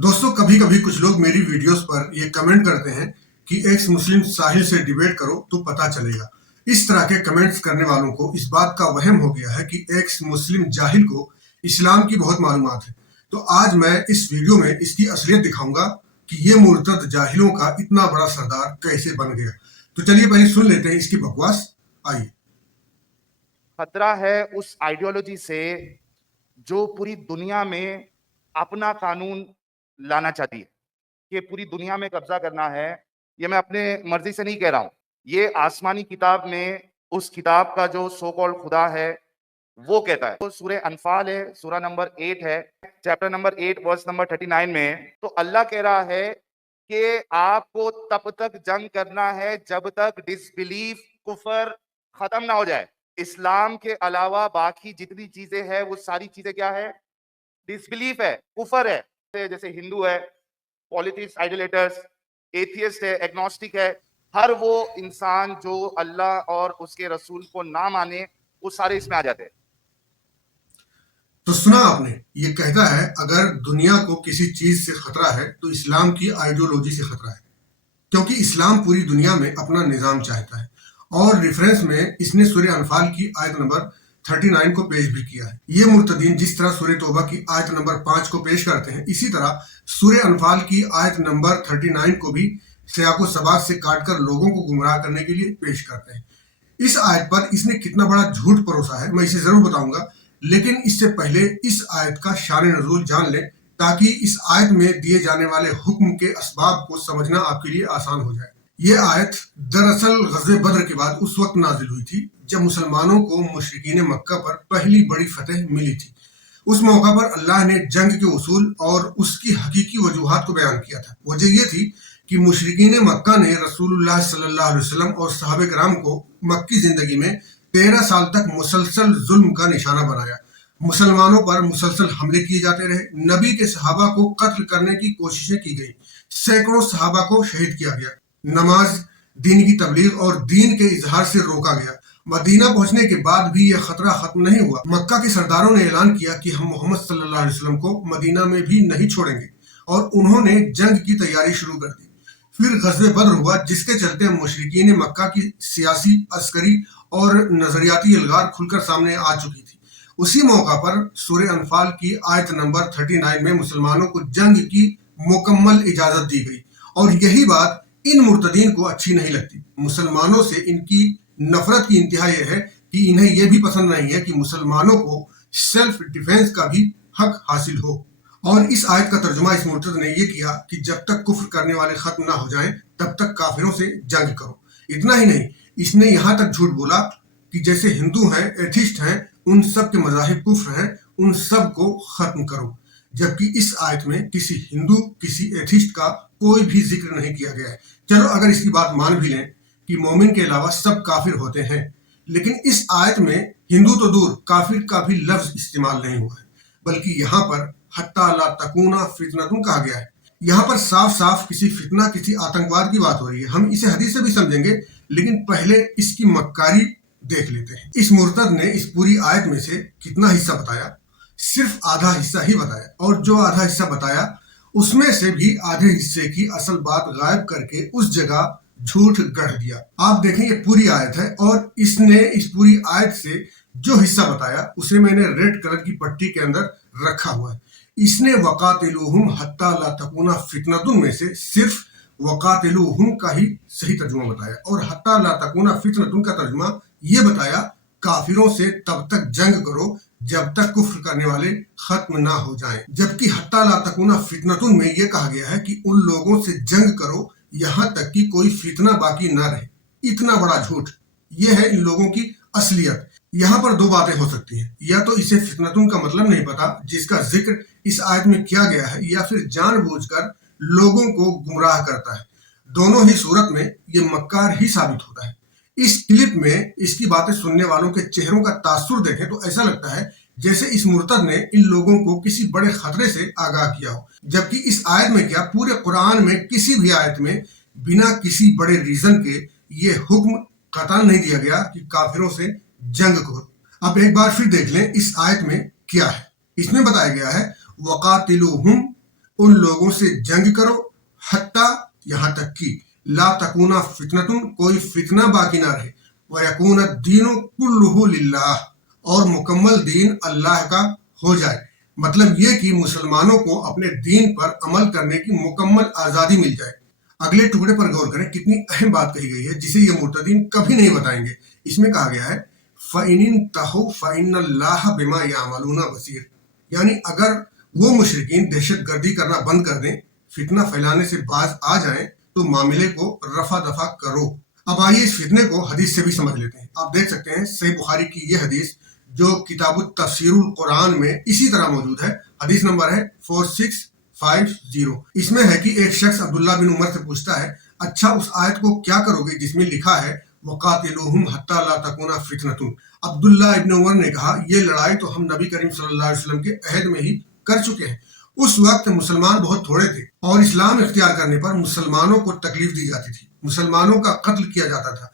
दोस्तों, कभी कभी कुछ लोग मेरी वीडियोस पर ये कमेंट करते हैं कि एक्स मुस्लिम साहिल से डिबेट करो तो पता चलेगा। इस तरह के कमेंट्स करने वालों को इस बात का वहम हो गया है कि एक्स मुस्लिम जाहिल को इस्लाम की बहुत मालूमात है। तो आज मैं इस वीडियो में इसकी असलियत दिखाऊंगा कि ये मुर्तद जाहिलों का इतना बड़ा सरदार कैसे बन गया। तो चलिए पहले सुन लेते हैं इसकी बकवास। आइए। खतरा है उस आइडियोलॉजी से जो पूरी दुनिया में अपना कानून लाना चाहती है, कि पूरी दुनिया में कब्जा करना है। ये मैं अपने मर्जी से नहीं कह रहा हूं, ये आसमानी किताब में उस किताब का जो सो कॉल्ड खुदा है वो कहता है। तो सूरह अनफाल है, सूरा नंबर 8 है, चैप्टर नंबर 8 वर्स नंबर 39 में तो अल्लाह कह रहा है कि आपको तब तक जंग करना है जब तक डिसबिलीफ, कुफर खत्म ना हो जाए। इस्लाम के अलावा बाकी जितनी चीजें हैं वो सारी चीजें क्या है? डिसबिलीफ है, कुफर है। जैसे हिंदू है, पॉलिटिक्स, आइडोलेटर्स, एथियस्ट है, एग्नोस्टिक है, हर वो इंसान जो अल्लाह और उसके रसूल को ना माने वो सारे इसमें आ जाते हैं। तो सुना आपने, ये कहता है अगर दुनिया को किसी चीज से खतरा है तो इस्लाम की आइडियोलॉजी से खतरा है, क्योंकि इस्लाम पूरी दुनिया में अपना निजाम चाहता है। और रेफरेंस में इसने सूरह अनफाल की आयत नंबर 39 को पेश भी किया है। ये मुर्तदीन जिस तरह सूरह तौबा की आयत नंबर 5 को पेश करते हैं, इसी तरह सूरह अनफाल की आयत नंबर 39 को भी सियाको सबाक से काटकर लोगों को गुमराह करने के लिए पेश करते हैं। इस आयत पर इसने कितना बड़ा झूठ परोसा है मैं इसे जरूर बताऊंगा, लेकिन इससे पहले इस आयत का शान नज़ूल जान लें ताकि इस आयत में दिए जाने वाले हुक्म के असबाब को समझना आपके लिए आसान हो जाए। ये आयत दरअसल ग़ज़वे बद्र के बाद उस वक्त नाजिल हुई थी जब मुसलमानों को मुशरिकीन मक्का पर पहली बड़ी फतह मिली थी। उस मौका पर अल्लाह ने जंग के उसूल और उसकी हकीकी वजूहात को बयान किया था। वजह यह थी कि मुशरिकीन मक्का ने रसूलुल्लाह सल्लल्लाहु अलैहि वसल्लम और सहाबे किराम को मक्की जिंदगी में 13 साल तक मुसलसल जुल्म का निशाना बनाया। मुसलमानों पर मुसलसल हमले किए जाते रहे, नबी के सहाबा को कत्ल करने की कोशिशें की गई, सैकड़ों सहाबा को शहीद किया गया, नमाज, दीन की तबलीग और दीन के इजहार से रोका गया। मदीना पहुंचने के बाद भी यह खतरा खत्म नहीं हुआ। मक्का के सरदारों ने ऐलान किया कि हम मोहम्मद सल्लल्लाहु अलैहि वसल्लम को मदीना में भी नहीं छोड़ेंगे और उन्होंने जंग की तैयारी शुरू कर दी। फिर ग़ज़वे बद्र हुआ जिसके चलते मुशरिकीन मक्का की सियासी, अस्करी और नजरियाती अलगार खुलकर सामने आ चुकी थी। उसी मौका पर सूरह अनफाल की आयत नंबर 39 में मुसलमानों को जंग की मुकम्मल इजाजत दी गई और यही बात इन मुर्तदीन को अच्छी नहीं लगती। मुसलमानों से इनकी नफरत की इंतहा यह है कि इन्हें यह भी पसंद नहीं है कि मुसलमानों को सेल्फ डिफेंस का भी हक हासिल हो। और इस आयत का तर्जुमा इस मुर्तद ने यह किया कि जब तक कुफ्र करने वाले खत्म ना हो जाएं तब तक काफिरों से जंग करो। इतना ही नहीं, इसने यहाँ तक झूठ बोला कि जैसे हिंदू हैं, एथिस्ट हैं, उन सब के मज़ाहिब कुफ्र हैं, उन सब को खत्म करो। जबकि इस आयत में किसी हिंदू, किसी एथिस्ट का कोई भी जिक्र नहीं किया गया है। चलो अगर इसकी बात मान भी लें कि मोमिन के अलावा सब काफिर होते हैं, लेकिन इस आयत में हिंदू तो दूर, काफिर का भी लफ्ज इस्तेमाल नहीं हुआ है, बल्कि यहाँ पर हत्ता ला तकूना फितनतुन कहा गया है। यहाँ पर साफ साफ किसी फितना, किसी आतंकवाद की बात हो रही है। हम इसे हदीस से भी समझेंगे, लेकिन पहले इसकी मक्कारी देख लेते हैं। इस मुर्तद ने इस पूरी आयत में से कितना हिस्सा बताया? सिर्फ आधा हिस्सा ही बताया, और जो आधा हिस्सा बताया उसमें से भी आधे हिस्से की असल बात गायब करके उस जगह झूठ गढ़ दिया। आप देखें ये पूरी आयत है और इसने इस पूरी आयत से जो हिस्सा बताया उसे मैंने रेड कलर की पट्टी के अंदर रखा हुआ है। इसने वकातिलुहुम हत्ता ला तकूना फितनतुन में से सिर्फ वकातिलुहुम का ही सही तर्जुमा बताया, और हत्ता ला तकूना फितनतुन का तर्जुमा ये बताया काफिरों से तब तक जंग करो जब तक कुफ्र करने वाले खत्म ना हो जाएं। जबकि हत्ता ला तकूना फितनतुन में यह कहा गया है कि उन लोगों से जंग करो यहां तक कि कोई फितना बाकी ना रहे। इतना बड़ा झूठ, यह है इन लोगों की असलियत। यहाँ पर दो बातें हो सकती हैं, या तो इसे फितनतुन का मतलब नहीं पता जिसका जिक्र इस आयत में किया गया है, या फिर जानबूझकर लोगों को गुमराह करता है। दोनों ही सूरत में ये मक्कार ही साबित होता है। इस क्लिप में इसकी बातें सुनने वालों के चेहरों का तासुर देखें तो ऐसा लगता है जैसे इस मुर्तद ने इन लोगों को किसी बड़े खतरे से आगाह किया हो। जबकि इस आयत में क्या, पूरे कुरान में किसी भी आयत में बिना किसी बड़े रीजन के ये हुक्म कतई नहीं दिया गया कि काफिरों से जंग करो। अब एक बार फिर देख लें इस आयत में क्या है। इसमें बताया गया है वकातिलुहुम, ان لوگوں سے جنگ کرو حتیٰ یہاں تک کہ لا تکونا فتنتن کوئی فتنہ باقی نہ رہے وَيَكُونَ الدِّينُ كُلُّهُ لِلَّهِ اور مکمل دین اللہ کا ہو جائے. مطلب یہ کہ مسلمانوں کو اپنے دین پر عمل کرنے کی مکمل آزادی مل جائے. اگلے ٹکڑے پر غور کریں، کتنی اہم بات کہی گئی ہے جسے یہ مرتدین کبھی نہیں بتائیں گے. اس میں کہا گیا ہے فَإِنِ انْتَهُوا فَإِنَّ اللَّهَ بِمَا يَعْمَلُونَ بَصِيرٌ، یعنی اگر وہ مشرکین دہشت گردی کرنا بند کر دیں، فتنہ پھیلانے سے باز آ جائیں تو معاملے کو رفع دفع کرو. اب آئیے اس فتنے کو حدیث سے بھی سمجھ لیتے ہیں. آپ دیکھ سکتے ہیں صحیح بخاری کی یہ حدیث جو کتاب التفسیر القرآن میں اسی طرح موجود ہے. حدیث نمبر ہے 4650. اس میں ہے کہ ایک شخص عبداللہ بن عمر سے پوچھتا ہے اچھا اس آیت کو کیا کرو گے جس میں لکھا ہے وَقَاتِلُوهُمْ حَتَّى لَا تَكُونَ فِتْنَةٌ. عبداللہ ابن عمر نے کہا یہ لڑائی تو ہم نبی کریم صلی اللہ علیہ وسلم کے عہد میں ہی کر چکے ہیں. اس وقت مسلمان بہت تھوڑے تھے اور اسلام اختیار کرنے پر مسلمانوں کو تکلیف دی جاتی تھی، مسلمانوں کا قتل کیا جاتا تھا،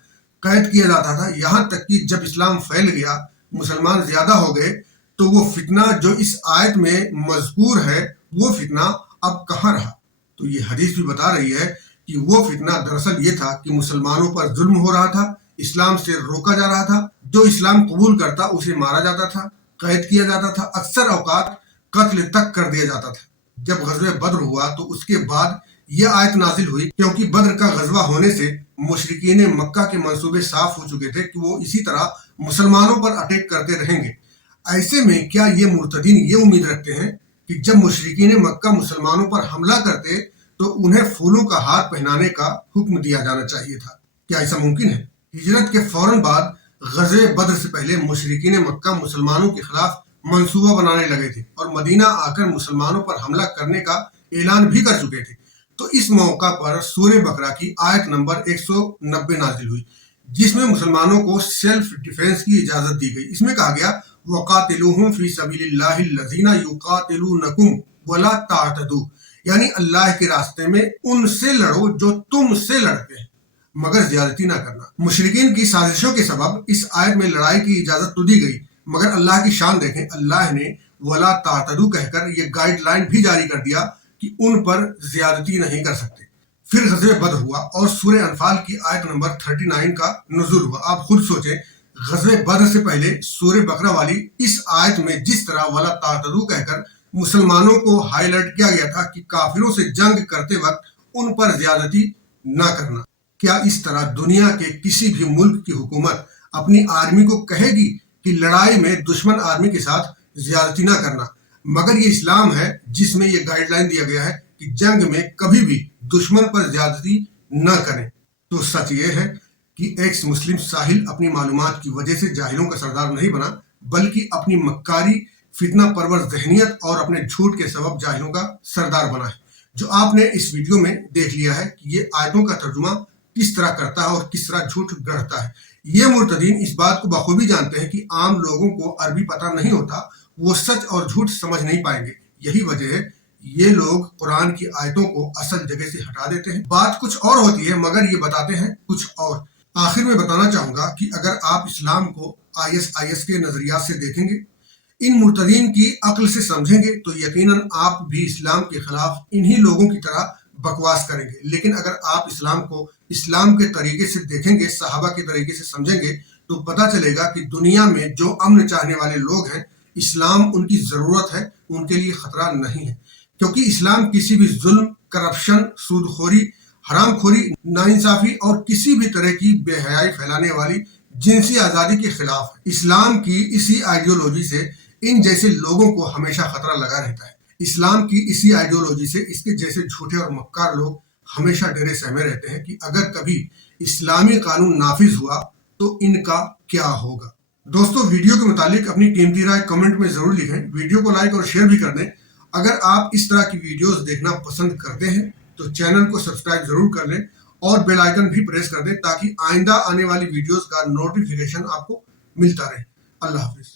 قید کیا جاتا تھا، یہاں تک کہ جب اسلام پھیل گیا، مسلمان زیادہ ہو گئے تو وہ فتنہ جو اس آیت میں مذکور ہے وہ فتنہ اب کہاں رہا. تو یہ حدیث بھی بتا رہی ہے کہ وہ فتنہ دراصل یہ تھا کہ مسلمانوں پر ظلم ہو رہا تھا، اسلام سے روکا جا رہا تھا، جو اسلام قبول کرتا اسے مارا جاتا تھا، قید کیا جاتا تھا، اکثر اوقات قتل تک کر دیا جاتا تھا. جب غزوہ بدر ہوا تو اس کے بعد یہ آیت نازل ہوئی کیونکہ بدر کا غزوہ ہونے سے مشرکین مکہ کے منصوبے صاف ہو چکے تھے کہ وہ اسی طرح مسلمانوں پر اٹیک کرتے رہیں گے. ایسے میں کیا یہ مرتدین یہ امید رکھتے ہیں کہ جب مشرکین مکہ مسلمانوں پر حملہ کرتے تو انہیں پھولوں کا ہار پہنانے کا حکم دیا جانا چاہیے تھا؟ کیا ایسا ممکن ہے؟ ہجرت کے فوراً بعد غزوہ بدر سے پہلے مشرکین مکہ مسلمانوں کے خلاف منصوبہ بنانے لگے تھے اور مدینہ آ کر مسلمانوں پر حملہ کرنے کا اعلان بھی کر چکے تھے. تو اس موقع پر سورہ بقرہ کی آیت نمبر 190 نازل ہوئی جس میں مسلمانوں کو سیلف ڈیفینس کی اجازت دی گئی. اس میں کہا گیا وَقَاتِلُوهُمْ فِي سَبِيلِ اللَّهِ الَّذِينَ يُقَاتِلُونَكُمْ وَلَا تَعْتَدُوا، یعنی اللہ کے راستے میں ان سے لڑو جو تم سے لڑتے ہیں مگر زیادتی نہ کرنا. مشرکین کی سازشوں کے سبب اس آیت میں لڑائی کی اجازت تو دی گئی مگر اللہ کی شان دیکھیں، اللہ نے وَلَا تَعْتَدُوا کہہ کر یہ گائیڈ لائن بھی جاری کر دیا کہ ان پر زیادتی نہیں کر سکتے. پھر غزوہ بدر ہوا اور سورہ انفال کی آیت نمبر 39 کا نزول ہوا. آپ خود سوچیں غزوہ بدر سے پہلے سورہ بقرہ والی اس آیت میں جس طرح وَلَا تَعْتَدُوا کہہ کر مسلمانوں کو ہائی لائٹ کیا گیا تھا کہ کافروں سے جنگ کرتے وقت ان پر زیادتی نہ کرنا، کیا اس طرح دنیا کے کسی بھی ملک کی حکومت اپنی آرمی کو کہے گی کہ لڑائی میں دشمن آرمی کے ساتھ زیادتی نہ کرنا؟ مگر یہ اسلام ہے جس میں یہ گائیڈ لائن دیا گیا ہے کہ جنگ میں کبھی بھی دشمن پر زیادتی نہ کریں. تو سچ یہ ہے کہ ایکس مسلم ساحل اپنی معلومات کی وجہ سے جاہلوں کا سردار نہیں بنا بلکہ اپنی مکاری فتنہ پرور ذہنیت اور اپنے جھوٹ کے سبب جاہلوں کا سردار بنا ہے. جو آپ نے اس ویڈیو میں دیکھ لیا ہے کہ یہ آیتوں کا ترجمہ کس طرح کرتا ہے اور کس طرح جھوٹ گڑھتا ہے. یہ مرتدین اس بات کو بخوبی جانتے ہیں کہ عام لوگوں کو عربی پتہ نہیں ہوتا، وہ سچ اور جھوٹ سمجھ نہیں پائیں گے. یہی وجہ ہے یہ لوگ قرآن کی آیتوں کو اصل جگہ سے ہٹا دیتے ہیں. بات کچھ اور ہوتی ہے مگر یہ بتاتے ہیں کچھ اور. آخر میں بتانا چاہوں گا کہ اگر آپ اسلام کو IS کے نظریات سے دیکھیں گے، ان مرتدین کی عقل سے سمجھیں گے تو یقیناً آپ بھی اسلام کے خلاف انہی لوگوں کی طرح بکواس کریں گے. لیکن اگر آپ اسلام کو اسلام کے طریقے سے دیکھیں گے، صحابہ کے طریقے سے سمجھیں گے تو پتہ چلے گا کہ دنیا میں جو امن چاہنے والے لوگ ہیں اسلام ان کی ضرورت ہے، ان کے لیے خطرہ نہیں ہے. کیونکہ اسلام کسی بھی ظلم، کرپشن، سود خوری، حرام خوری، ناانصافی اور کسی بھی طرح کی بے حیائی پھیلانے والی جنسی آزادی کے خلاف ہے. اسلام کی اسی آئیڈیولوجی سے ان جیسے لوگوں کو ہمیشہ خطرہ لگا رہتا ہے. اسلام کی اسی آئیڈیولوجی سے اس کے جیسے جھوٹے اور مکار لوگ ہمیشہ ڈرے سہمے رہتے ہیں کہ اگر کبھی اسلامی قانون نافذ ہوا تو ان کا کیا ہوگا. دوستو ویڈیو کے متعلق اپنی قیمتی رائے کمنٹ میں ضرور لکھیں. ویڈیو کو لائک اور شیئر بھی کر دیں. اگر آپ اس طرح کی ویڈیوز دیکھنا پسند کرتے ہیں تو چینل کو سبسکرائب ضرور کر لیں اور بیل آئیکن بھی پریس کر دیں تاکہ آئندہ آنے والی ویڈیوز کا نوٹیفیکیشن آپ کو ملتا رہے. اللہ حافظ.